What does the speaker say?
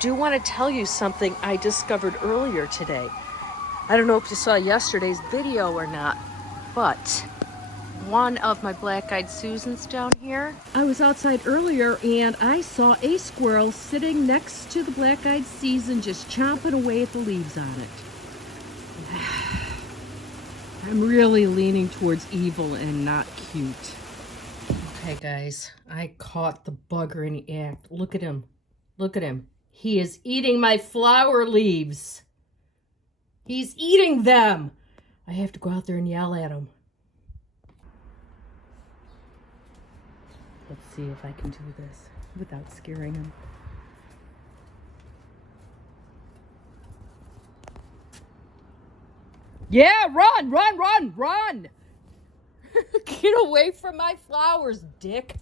do want to tell you something I discovered earlier today. I don't know if you saw yesterday's video or not, but one of my black-eyed Susans down here. I was outside earlier and I saw a squirrel sitting next to the black-eyed Susan just chomping away at the leaves on it. I'm really leaning towards evil and not cute. Okay, guys, I caught the bugger in the act. Look at him. Look at him. He is eating my flower leaves. He's eating them. I have to go out there and yell at him. Let's see if I can do this without scaring him. Yeah, run, run, run, run! Get away from my flowers, dick.